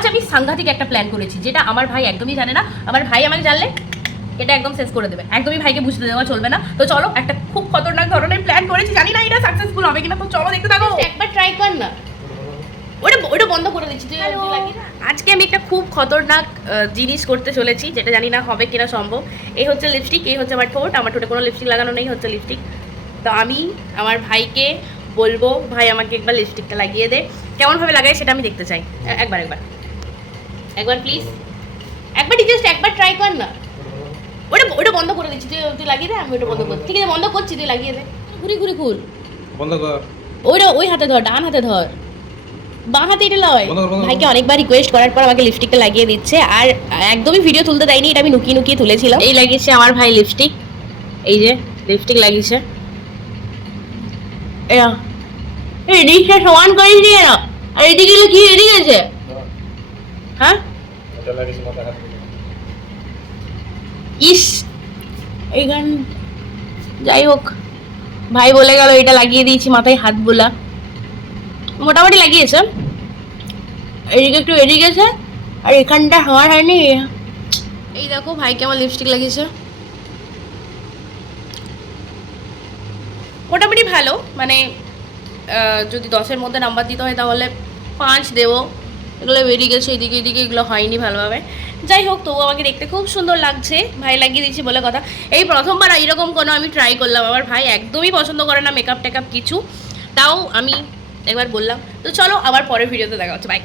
আজ আমি সাংঘাতিক একটা প্ল্যান করেছি, যেটা আমার ভাই একদমই জানে না। আমার ভাই আমাকে জানলে এটা একদম শেষ করে দেবে, একদমই ভাইকে বুঝতে দেওয়া চলবে না। তো চলো, একটা খুব খতরনাক ধরনের প্ল্যান করেছি, জানি না এটা সাকসেসফুল হবে কিনা, তো চলো দেখতে থাকো। একবার ট্রাই কর না, ওটা বন্ধ করে দিচ্ছি। আজকে আমি একটা খুব খতরনাক জিনিস করতে চলেছি, যেটা জানি না হবে কিনা সম্ভব। এই হচ্ছে লিপস্টিক, এই হচ্ছে আমার ঠোঁটে কোনো লিপস্টিক লাগানো নেই, হচ্ছে লিপস্টিক। তো আমি আমার ভাইকে বলবো, ভাই আমাকে একবার লিপস্টিকটা লাগিয়ে দে। কেমনভাবে লাগাই সেটা আমি দেখতে চাই। একবার প্লিজ, একবার জাস্ট একবার ট্রাই কর না। ওটা বন্ধ করে দিচ্ছি, তুই লাগিয়ে দে, আমি ওটা বন্ধ করছি। ঠিক আছে, বন্ধ করছি, তুই লাগিয়ে দে। ঘুরি খুল, বন্ধ কর। ওই হাতে ধর, ডান হাতে ধর, বাঁ হাতে এটা লয়। ভাইকে অনেকবার রিকোয়েস্ট করার পর আমাকে লিপস্টিকটা লাগিয়ে দিচ্ছে, আর একদমই ভিডিও তুলতে দেয়নি, এটা আমি লুকিয়ে তুলেছিলাম। এই লাগিয়েছে আমার ভাই লিপস্টিক, এই যে লিপস্টিক লাগিয়েছে। এদিকটা সমান করিস নি কেন? আর এদিকে কি এদিকে আছে? হ্যাঁ এটা লাগিস মাথা হাত। ইস, এই গান, যাই হোক, ভাই বলে গেল এটা লাগিয়ে দিয়েছি মাথায় হাত বোলা। মোটামুটি লাগিয়েছে, এদিকে একটু এদিকে আছে, আর এখানটা আমার হয়নি। এই দেখো ভাইকে আমার লিপস্টিক লাগিয়েছে, মোটামুটি ভালো। মানে যদি 10-এর মধ্যে নাম্বার দিতে হয় তাহলে 5 দেবো। এগুলো বেরিয়ে গেছে এদিকে এদিকে, এগুলো হয়নি ভালোভাবে। যাই হোক, তবু আমাকে দেখতে খুব সুন্দর লাগছে, ভাই লাগিয়ে দিচ্ছি বলে কথা। এই প্রথমবার এরকম কোনো আমি ট্রাই করলাম। আমার ভাই একদমই পছন্দ করে না মেকআপ টেকআপ কিছু, তাও আমি একবার বললাম। তো চলো, আবার পরের ভিডিওতে দেখা হচ্ছে, বাই।